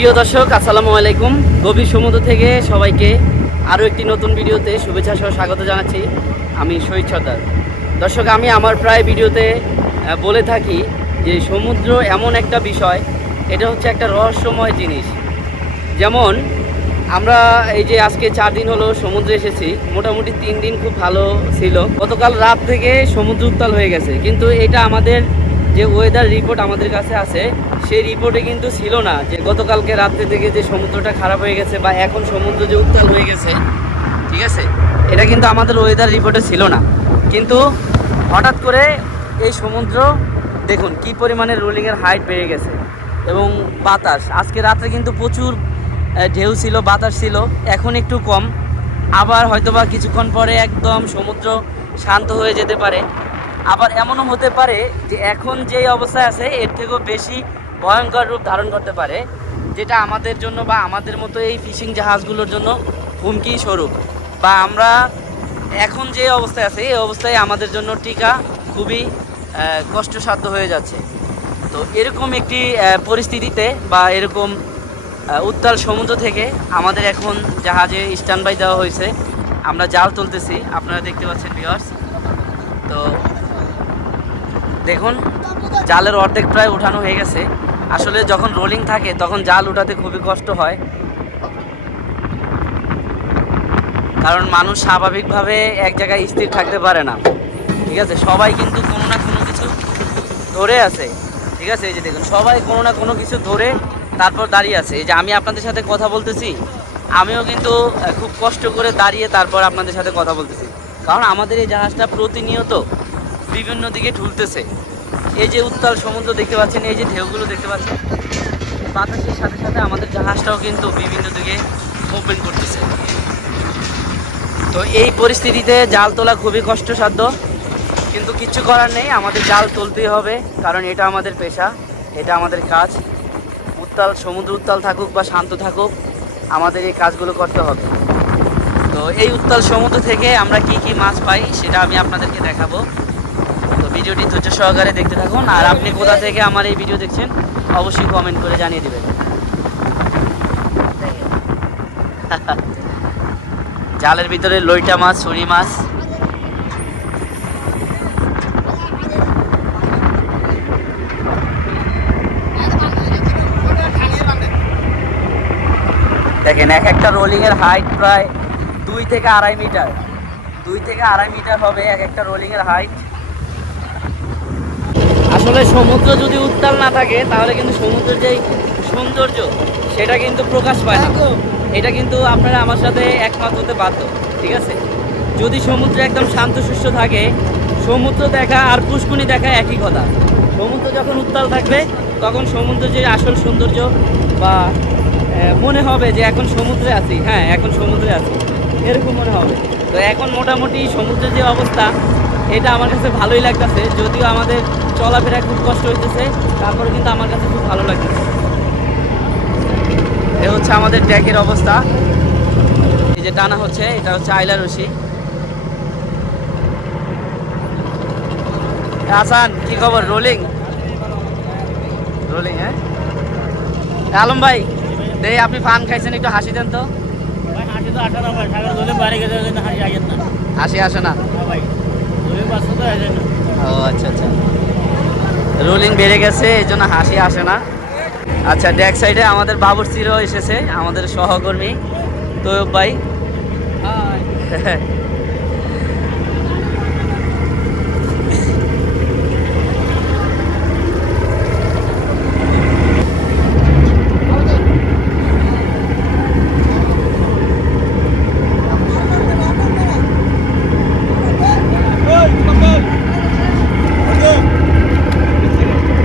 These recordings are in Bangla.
প্রিয় দর্শক, আসসালামু আলাইকুম। গভীর সমুদ্র থেকে সবাইকে আরও একটি নতুন ভিডিওতে শুভেচ্ছা সহ স্বাগত জানাচ্ছি আমি শহীদ সর্দার। দর্শক, আমি আমার প্রায় ভিডিওতে বলে থাকি যে সমুদ্র এমন একটা বিষয়, এটা হচ্ছে একটা রহস্যময় জিনিস। যেমন, আমরা এই যে আজকে চার দিন হলো সমুদ্রে এসেছি, মোটামুটি তিন দিন খুব ভালো ছিল। গতকাল রাত থেকে সমুদ্র উত্তাল হয়ে গেছে। কিন্তু এটা আমাদের যে ওয়েদার রিপোর্ট আমাদের কাছে আছে সেই রিপোর্টে কিন্তু ছিল না যে গতকালকে রাত্রে থেকে যে সমুদ্রটা খারাপ হয়ে গেছে বা এখন সমুদ্র যে উত্তাল হয়ে গেছে, ঠিক আছে? এটা কিন্তু আমাদের ওয়েদার রিপোর্টে ছিল না। কিন্তু হঠাৎ করে এই সমুদ্র, দেখুন কি পরিমাণে রোলিংয়ের হাইট বেড়ে গেছে এবং বাতাস। আজকে রাত্রে কিন্তু প্রচুর ঢেউ ছিল, বাতাস ছিল, এখন একটু কম। আবার হয়তোবা কিছুক্ষণ পরে একদম সমুদ্র শান্ত হয়ে যেতে পারে। আবার এমনও হতে পারে যে এখন যে অবস্থায় আছে, এর থেকেও বেশি ভয়ঙ্কর রূপ ধারণ করতে পারে, যেটা আমাদের জন্য বা আমাদের মতো এই ফিশিং জাহাজগুলোর জন্য হুমকি স্বরূপ। বা আমরা এখন যে অবস্থায় আছে, এই অবস্থায় আমাদের জন্য টিকা খুবই কষ্টসাধ্য হয়ে যাচ্ছে। তো এরকম একটি পরিস্থিতিতে বা এরকম উত্তাল সমুদ্র থেকে আমাদের এখন জাহাজে স্ট্যান্ড বাই দেওয়া হয়েছে। আমরা জাল তুলতেছি, আপনারা দেখতে পাচ্ছেন ভিউয়ার্স তো দেখুন, জালের অর্ধেক প্রায় উঠানো হয়ে গেছে। আসলে যখন রোলিং থাকে, তখন জাল উঠাতে খুবই কষ্ট হয়। কারণ মানুষ স্বাভাবিকভাবে এক জায়গায় স্থির থাকতে পারে না। ঠিক আছে? সবাই কিন্তু কোনো না কোনো কিছু ধরে আছে। ঠিক আছে? এই যে দেখুন, সবাই কোনো না কোনো কিছু ধরে তারপর দাঁড়িয়ে আছে। এই যে আমি আপনাদের সাথে কথা বলতেছি, আমিও কিন্তু খুব কষ্ট করে দাঁড়িয়ে তারপর আপনাদের সাথে কথা বলতেছি। কারণ আমাদের এই জাহাজটা প্রতিনিয়ত বিভিন্ন দিকে ঢুলতেছে। এই যে উত্তাল সমুদ্র দেখতে পাচ্ছেন, এই যে ঢেউগুলো দেখতে পাচ্ছেন, বাতাসের সাথে সাথে আমাদের জাহাজটাও কিন্তু বিভিন্ন দিকে মুভমেন্ট করতেছে। তো এই পরিস্থিতিতে জাল তোলা খুবই কষ্টসাধ্য, কিন্তু কিচ্ছু করার নেই, আমাদের জাল তুলতেই হবে, কারণ এটা আমাদের পেশা, এটা আমাদের কাজ। উত্তাল, সমুদ্র উত্তাল থাকুক বা শান্ত থাকুক, আমাদের এই কাজগুলো করতে হবে। তো এই উত্তাল সমুদ্র থেকে আমরা কি কি মাছ পাই, সেটা আমি আপনাদেরকে দেখাবো। ভিডিওটি ধৈর্য সহকারে দেখতে থাকুন। আর আপনি কোথা থেকে আমার এই ভিডিও দেখছেন, অবশ্যই কমেন্ট করে জানিয়ে দেবেন। জালের ভিতরে লইটা মাছ, ছুরি মাছ। দেখেন, এক একটা রোলিং এর হাইট প্রায় দুই থেকে আড়াই মিটার দুই থেকে আড়াই মিটার হবে এক একটা রোলিং এর হাইট আসলে সমুদ্র যদি উত্তাল না থাকে তাহলে কিন্তু সমুদ্রের যে সৌন্দর্য সেটা কিন্তু প্রকাশ পায় না। এটা কিন্তু আপনারা আমার সাথে একমত হতে বাধ্য ঠিক আছে? যদি সমুদ্র একদম শান্ত সুস্থ থাকে সমুদ্র দেখা আর পুষ্কুনি দেখা একই কথা। সমুদ্র যখন উত্তাল থাকবে তখন সমুদ্রের যে আসল সৌন্দর্য বা মনে হবে যে এখন সমুদ্রে আছি। হ্যাঁ এখন সমুদ্রে আছি। এরকম মনে হবে। তো এখন মোটামুটি সমুদ্রের যে অবস্থা এটা আমার কাছে ভালোই লাগতেছে। যদিও আমাদের চলাফেরা খুব কষ্ট হইতেছে তারপরে কিন্তু আমার কাছে খুব ভালো লাগতেছে। এ হচ্ছে আমাদের ট্যাকের অবস্থা। এই যে টানা হচ্ছে এটা হচ্ছে আইলা রশি। এ হাসান কি খবর? রোলিং রোলিং হ্যাঁ? আলম ভাই দেই আপনি ফান খাইছেন একটু হাসি দেন তো। ভাই হাসি তো আসে না। ভাই হাসি আসে না। ও আচ্ছা আচ্ছা। রোলিং বেড়ে গেছে এই জন্য হাসি আসে না। আচ্ছা ড্যাক সাইডে আমাদের বাবুর বাবুরচিরও এসেছে আমাদের সহকর্মী। তৈয়ব ভাই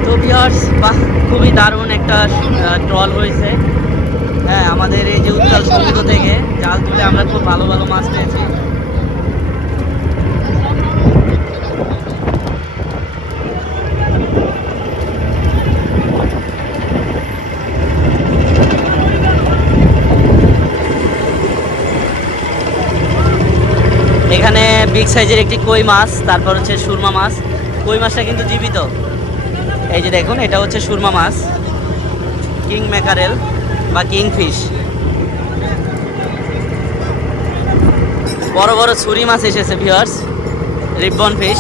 তো ভিউয়ার্স বাহ খুবই একটা ট্রল হয়েছে। হ্যাঁ আমাদের এই যে উত্তাল সমুদ্র থেকে জাল তুলে আমরা খুব ভালো ভালো মাছ পেয়েছি। এখানে বিগ সাইজের একটি কই মাছ, তারপর হচ্ছে সুরমা মাছ। কই মাছটা কিন্তু জীবিত। এই যে দেখুন, এটা হচ্ছে সুরমা মাছ। কিং ম্যাকারেল বা কিং ফিশ বড় বড় ছুরি মাছ এসেছে ভিওয়ার্স রিবন ফিশ।